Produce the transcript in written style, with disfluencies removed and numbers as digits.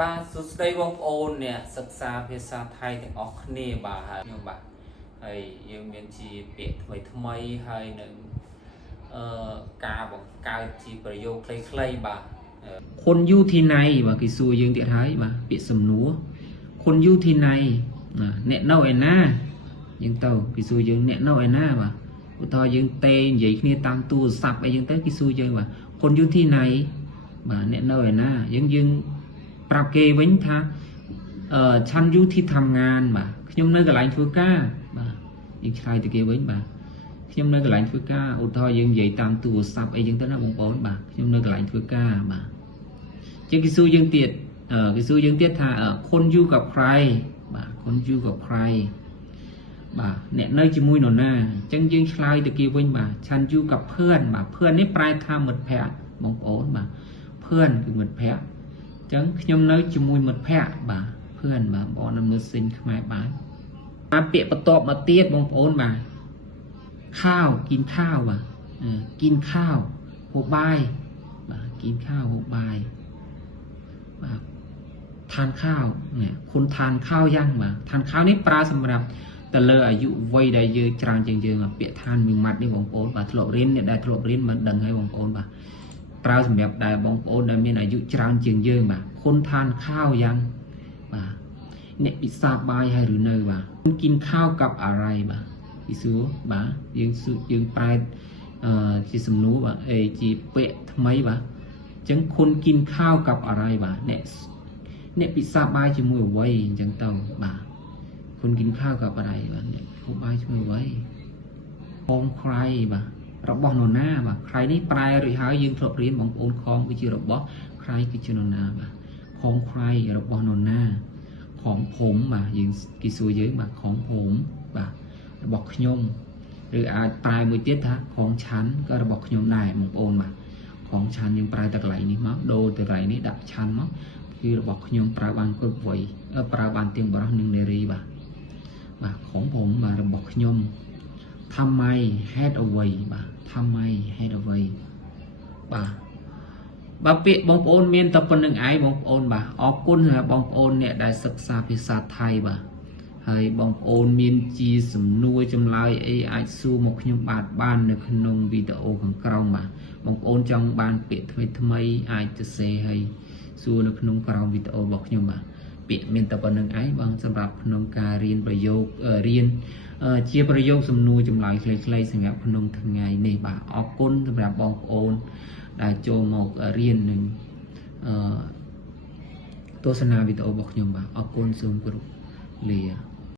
បាទសួស្តីបងប្អូនអ្នកសិក្សាភាសាថៃទាំងអស់គ្នាបាទខ្ញុំបាទហើយយើងមានជាពាក្យថ្មីហើយនឹងការបង្កើតជាប្រយោគខ្លីៗបាទคนอยู่ที่ไหนបាទគេសួរយើងទៀតហើយបាទពាក្យសំណួរคนอยู่ที่ไหนអ្នកនៅឯណាយើងទៅគេសួរយើងអ្នកនៅឯណាបាទឧទាហរណ៍យើងទេនិយាយគ្នាតាមទូរស័ព្ទអីចឹងទៅគេសួរយើងបាទคนอยู่ที่ไหนបាទអ្នកនៅឯណាយើងប្រាប់គេវិញថាឆាន់យូที่ทำงานបាទខ្ញុំនៅកន្លែងធ្វើការបាទយើងឆ្លើយទៅគេវិញបាទខ្ញុំនៅកន្លែងធ្វើការឧទាហរណ៍យើងនិយាយតាមទូរស័ព្ទអីចឹងទៅណាបងប្អូនបាទខ្ញុំនៅកន្លែងធ្វើការបាទជាងគេសួរយើងទៀតថាคนอยู่กับใครបាទคนอยู่กับใครបាទអ្នកនៅជាមួយនរណាអញ្ចឹងយើងឆ្លើយទៅគេវិញបាទឆាន់យូกับเพื่อนបាទเพื่อนនេះប្រែថាមិត្តភក្តិបងប្អូនបាទเพื่อนគឺមិត្តភក្តិចឹងខ្ញុំនៅជាមួយមិត្តភក្តិបាទเพื่อนបាទបងប្អូនមើលសិញខ្មែរបាទពាក្យបន្ទាប់មកទៀតបងប្អូនបាទข้าวกินข้าวបាទกินข้าวហូបបាយបាទกินข้าวហូបបាយបាទทานข้าวเนี่ยคุณทานข้าวยังបាទทานข้าวនេះប្រើសម្រាប់ទៅលើអាយុវ័យដែលយើងច្រើនជាងយើងពាក្យឋានមួយម៉ាត់នេះបងប្អូនបាទធ្លាប់រៀនអ្នកដែលធ្លាប់រៀនមិនដឹងហើយបងប្អូនបាទប្រើសម្រាប់ដែលបងប្អូនដែលមានអាយុច្រើនជាងយើងបាទคุณทานข้าวยังបាទអ្នកពិសាបាយហើយឬនៅបាទคุณกินข้าวกับอะไรបាទពីសួរបាទយើងប្រែជាសំណួរបាទជាពាក្យថ្មីបាទអញ្ចឹងคุณกินข้าวกับอะไรបាទអ្នកពិសាបាយជាមួយអ្វីអញ្ចឹងទៅបាទคุณกินข้าวกับอะไรបាទអ្នកហូបបាយជាមួយអ្វីของใครបាទរបស់នរណាបាទใครនេះប្រែរួចហើយយើងធ្លាប់រៀនបងប្អូនของគឺជារបស់ใครគឺជានរណាបាទของใครរបស់នរណាของผมបាទយើងគេសួរយើងបាទของผมបាទរបស់ខ្ញុំឬអាចប្រែមួយទៀតថាของฉันក៏របស់ខ្ញុំដែរបងប្អូនបាទของฉันយើងប្រែទៅកន្លែងនេះមកដូរទៅកន្លែងនេះដាក់ឆាន់មកគឺរបស់ខ្ញុំប្រើបានគ្រប់វ័យប្រើបានទាំងបរិសុទ្ធនិងនារីបាទของผมបាទរបស់ខ្ញុំทำไมហេតុអ្វីបាទทำไมហេតុអ្វីបាទពាក្យបងប្អូនមានតែប៉ុណ្្នឹងឯងបងប្អូនបាទអរគុណសម្រាប់បងប្អូនអ្នកដែលសិក្សាភាសាថៃបាទហើយបងប្អូនមានជាសំណួរចម្លើយអីអាចសួរមកខ្ញុំបាននៅក្នុងវីដេអូខាងក្រោមបាទបងប្អូនចង់បានពាក្យថ្មីអាចទៅសេហើយសួរនៅក្នុងក្រោមវីដេអូរបស់ខ្ញុំបាទពាក្យមានតែប៉ុណ្្នឹងឯងបងសម្រាប់ក្នុងការរៀនប្រយោគជាប្រយោគសំណួរចម្លើយខ្លីៗសម្រាប់ក្នុងថ្ងៃនេះបាទអរគុណសម្រាប់បងប្អូនដែលចូលមករៀននឹងទស្សនាវីដេអូរបស់ខ្ញុំបាទអរគុណសូមគោរពលា